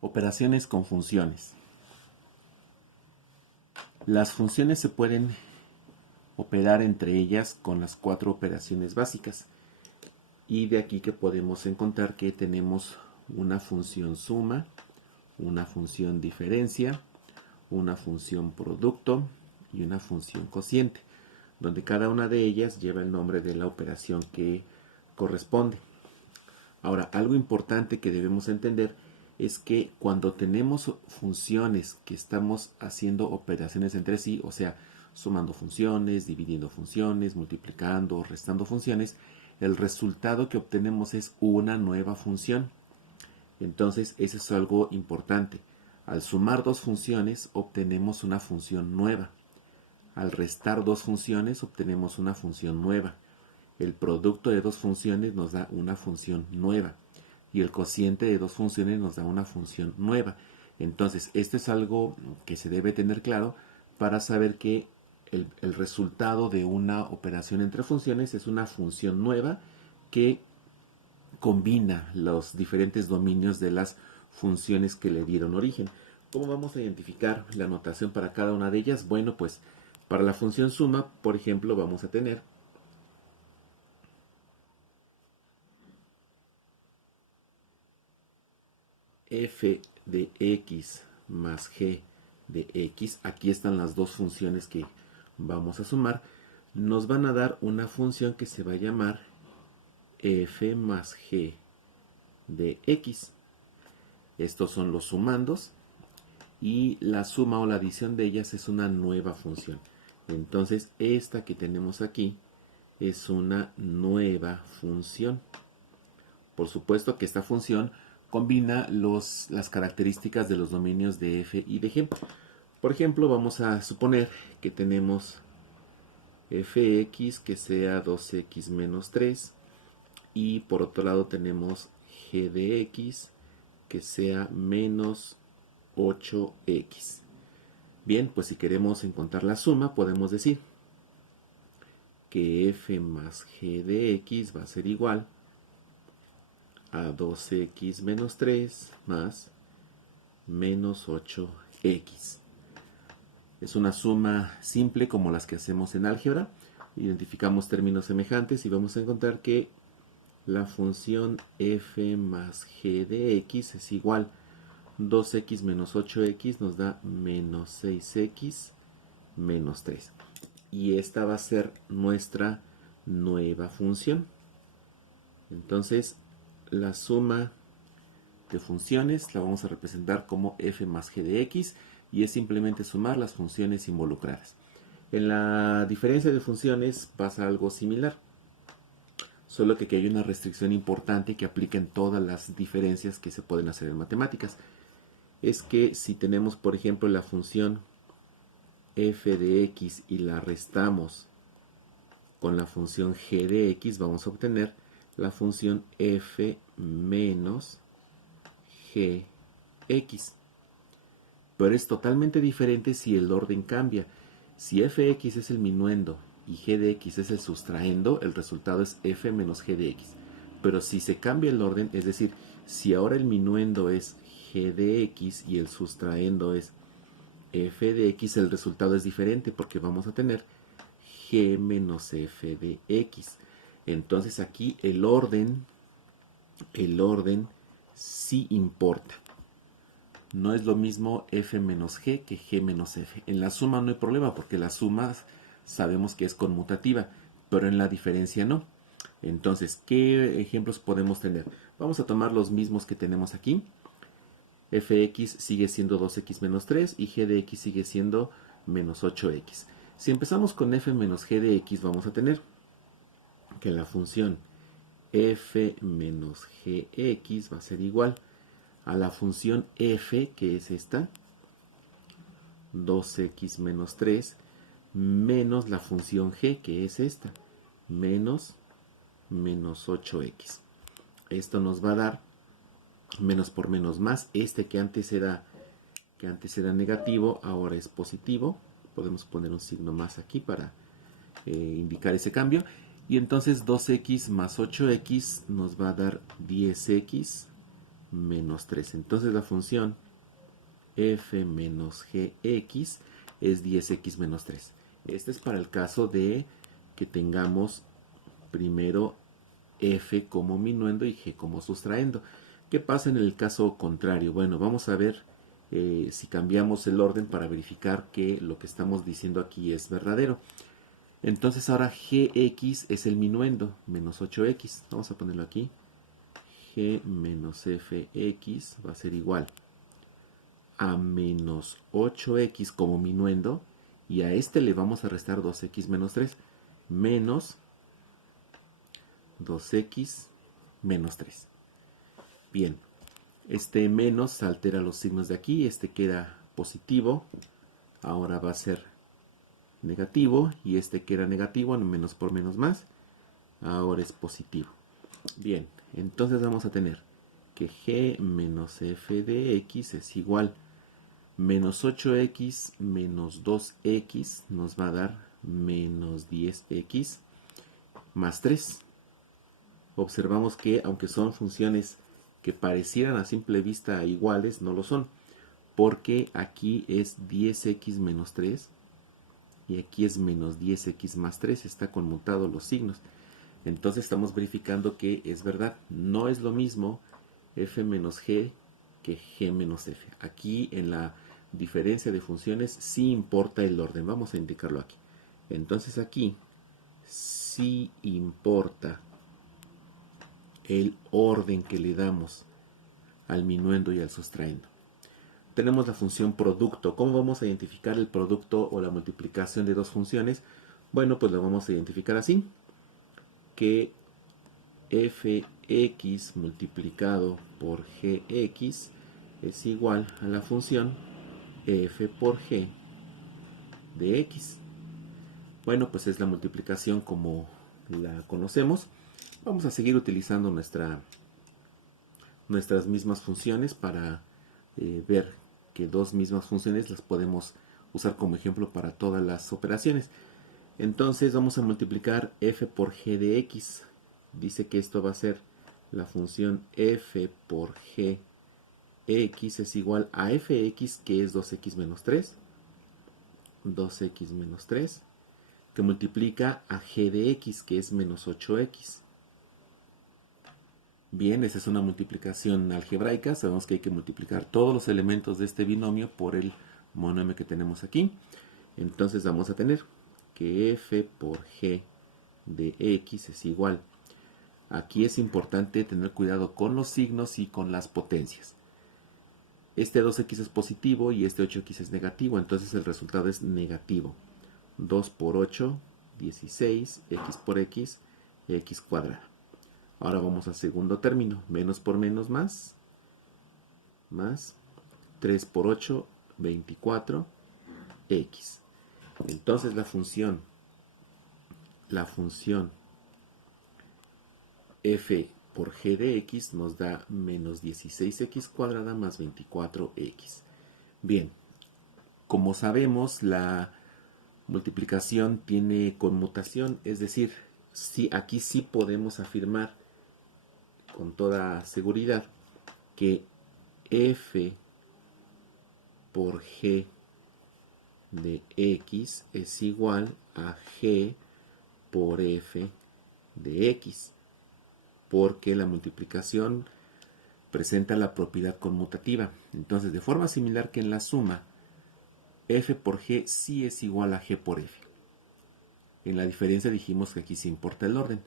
Operaciones con funciones. Las funciones se pueden operar entre ellas con las 4 operaciones básicas. Y de aquí que podemos encontrar que tenemos una función suma, una función diferencia, una función producto y una función cociente, donde cada una de ellas lleva el nombre de la operación que corresponde. Ahora, algo importante que debemos entender es que cuando tenemos funciones que estamos haciendo operaciones entre sí, o sea, sumando funciones, dividiendo funciones, multiplicando, restando funciones, el resultado que obtenemos es una nueva función. Entonces, eso es algo importante. Al sumar dos funciones, obtenemos una función nueva. Al restar dos funciones, obtenemos una función nueva. El producto de dos funciones nos da una función nueva. Y el cociente de dos funciones nos da una función nueva. Entonces, esto es algo que se debe tener claro para saber que el resultado de una operación entre funciones es una función nueva que combina los diferentes dominios de las funciones que le dieron origen. ¿Cómo vamos a identificar la notación para cada una de ellas? Bueno, pues para la función suma, por ejemplo, vamos a tener f de x más g de x. Aquí están las dos funciones que vamos a sumar. Nos van a dar una función que se va a llamar f más g de x. Estos son los sumandos y la suma o la adición de ellas es una nueva función. Entonces esta que tenemos aquí es una nueva función. Por supuesto que esta función combina las características de los dominios de f y de g. Por ejemplo, vamos a suponer que tenemos fx que sea 2x menos 3 y por otro lado tenemos g de x que sea menos 8x. Bien, pues si queremos encontrar la suma, podemos decir que f más g de x va a ser igual a 2x menos 3 más menos 8x. Es una suma simple como las que hacemos en álgebra. Identificamos términos semejantes y vamos a encontrar que la función f más g de x es igual a 2x menos 8x nos da menos 6x menos 3. Y esta va a ser nuestra nueva función. Entonces, la suma de funciones la vamos a representar como f más g de x y es simplemente sumar las funciones involucradas. En la diferencia de funciones pasa algo similar, solo que aquí hay una restricción importante que aplica en todas las diferencias que se pueden hacer en matemáticas. Es que si tenemos, por ejemplo, la función f de x y la restamos con la función g de x, vamos a obtener la función f menos gx. Pero es totalmente diferente si el orden cambia. Si fx es el minuendo y g de x es el sustraendo, el resultado es f menos g de x. Pero si se cambia el orden, es decir, si ahora el minuendo es g de x y el sustraendo es f de x, el resultado es diferente porque vamos a tener g menos f de x. Entonces aquí el orden sí importa. No es lo mismo f menos g que g menos f. En la suma no hay problema porque la suma sabemos que es conmutativa, pero en la diferencia no. Entonces, ¿qué ejemplos podemos tener? Vamos a tomar los mismos que tenemos aquí. Fx sigue siendo 2x menos 3 y g de x sigue siendo menos 8x. Si empezamos con f menos g de x, vamos a tener que la función f menos gx va a ser igual a la función f, que es esta, 2x menos 3, menos la función g, que es esta, menos 8x. Esto nos va a dar menos por menos más. Este que antes era negativo, ahora es positivo. Podemos poner un signo más aquí para indicar ese cambio. Y entonces 2x más 8x nos va a dar 10x menos 3. Entonces la función f menos gx es 10x menos 3. Este es para el caso de que tengamos primero f como minuendo y g como sustraendo. ¿Qué pasa en el caso contrario? Bueno, vamos a ver si cambiamos el orden para verificar que lo que estamos diciendo aquí es verdadero. Entonces ahora gx es el minuendo, menos 8x. Vamos a ponerlo aquí. G menos fx va a ser igual a menos 8x como minuendo, y a este le vamos a restar 2x menos 3, menos 2x menos 3. Bien, este menos altera los signos de aquí, este queda positivo, ahora va a ser negativo, y este que era negativo, menos por menos más, ahora es positivo. Bien, entonces vamos a tener que g menos f de x es igual menos 8x menos 2x nos va a dar menos 10x más 3. Observamos que aunque son funciones que parecieran a simple vista iguales, no lo son, porque aquí es 10x menos 3 y aquí es menos 10x más 3, está conmutado los signos. Entonces estamos verificando que es verdad. No es lo mismo f menos g que g menos f. Aquí en la diferencia de funciones sí importa el orden. Vamos a indicarlo aquí. Entonces aquí sí importa el orden que le damos al minuendo y al sustraendo. Tenemos la función producto. ¿Cómo vamos a identificar el producto o la multiplicación de dos funciones? Bueno, pues lo vamos a identificar así, que fx multiplicado por gx es igual a la función f por g de x. Bueno, pues es la multiplicación como la conocemos. Vamos a seguir utilizando nuestras mismas funciones para ver que dos mismas funciones las podemos usar como ejemplo para todas las operaciones. Entonces vamos a multiplicar f por g de x. Dice que esto va a ser la función f por g x es igual a fx, que es 2x menos 3, 2x menos 3, que multiplica a g de x, que es menos 8x. Bien, esa es una multiplicación algebraica. Sabemos que hay que multiplicar todos los elementos de este binomio por el monomio que tenemos aquí. Entonces vamos a tener que f por g de x es igual. Aquí es importante tener cuidado con los signos y con las potencias. Este 2x es positivo y este 8x es negativo, entonces el resultado es negativo. 2 por 8, 16, x por x, x cuadrada. Ahora vamos al segundo término, menos por menos más, 3 por 8, 24, x. Entonces la función f por g de x nos da menos 16x cuadrada más 24x. Bien, como sabemos, la multiplicación tiene conmutación, es decir, aquí sí podemos afirmar con toda seguridad que f por g de x es igual a g por f de x, porque la multiplicación presenta la propiedad conmutativa. Entonces, de forma similar que en la suma, f por g sí es igual a g por f. En la diferencia dijimos que aquí sí importa el orden,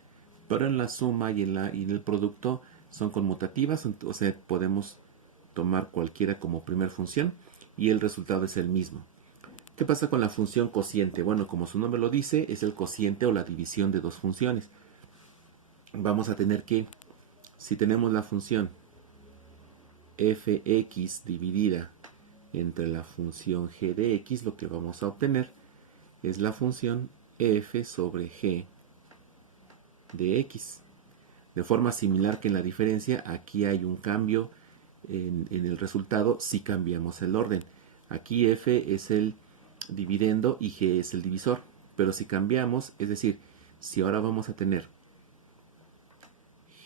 pero en la suma y en el producto son conmutativas, o sea, podemos tomar cualquiera como primer función y el resultado es el mismo. ¿Qué pasa con la función cociente? Bueno, como su nombre lo dice, es el cociente o la división de dos funciones. Vamos a tener que, si tenemos la función fx dividida entre la función g de x, lo que vamos a obtener es la función f sobre g de x. De forma similar que en la diferencia, aquí hay un cambio en el resultado si cambiamos el orden. Aquí f es el dividendo y g es el divisor. Pero si cambiamos, es decir, si ahora vamos a tener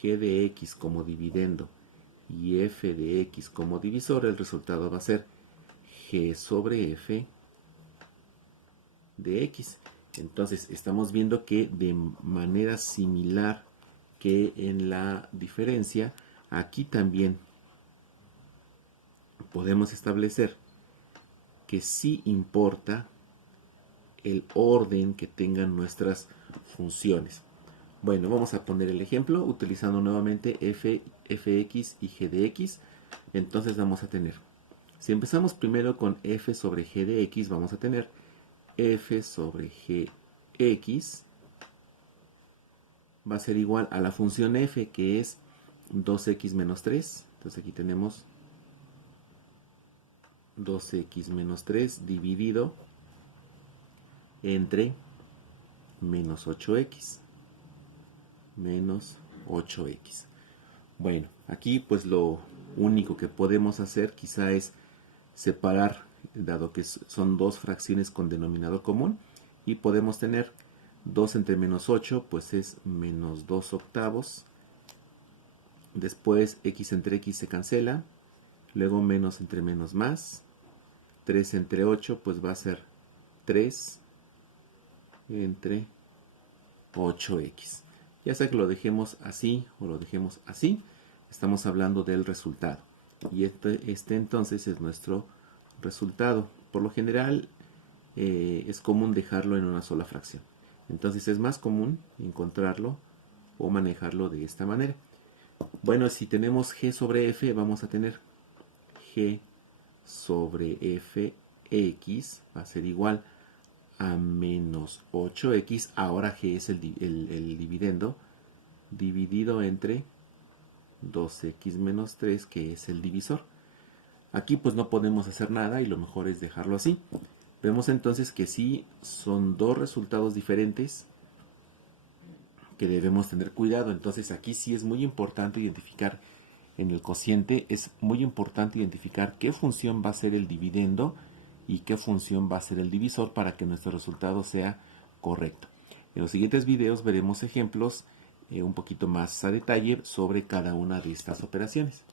g de x como dividendo y f de x como divisor, el resultado va a ser g sobre f de x. Entonces estamos viendo que de manera similar que en la diferencia, aquí también podemos establecer que sí importa el orden que tengan nuestras funciones. Bueno, vamos a poner el ejemplo utilizando nuevamente fx y g de x. Entonces vamos a tener, si empezamos primero con f sobre g de x, vamos a tener f sobre gx va a ser igual a la función f, que es 2x menos 3. Entonces aquí tenemos 2x menos 3 dividido entre menos 8x. Menos 8x. Bueno, aquí pues lo único que podemos hacer quizá es separar, dado que son dos fracciones con denominador común, y podemos tener 2 entre menos 8, pues es menos 2 octavos. Después x entre x se cancela, luego menos entre menos más, 3 entre 8 pues va a ser 3 entre 8x. Ya sea que lo dejemos así o lo dejemos así, estamos hablando del resultado. Y este entonces es nuestro resultado. Por lo general es común dejarlo en una sola fracción. Entonces es más común encontrarlo o manejarlo de esta manera. Bueno, si tenemos g sobre f, vamos a tener g sobre fx va a ser igual a menos 8x, ahora g es el dividendo, dividido entre 2x menos 3, que es el divisor. Aquí pues no podemos hacer nada y lo mejor es dejarlo así. Vemos entonces que sí son dos resultados diferentes que debemos tener cuidado. Entonces aquí sí es muy importante identificar en el cociente, es muy importante identificar qué función va a ser el dividendo y qué función va a ser el divisor para que nuestro resultado sea correcto. En los siguientes videos veremos ejemplos un poquito más a detalle sobre cada una de estas operaciones.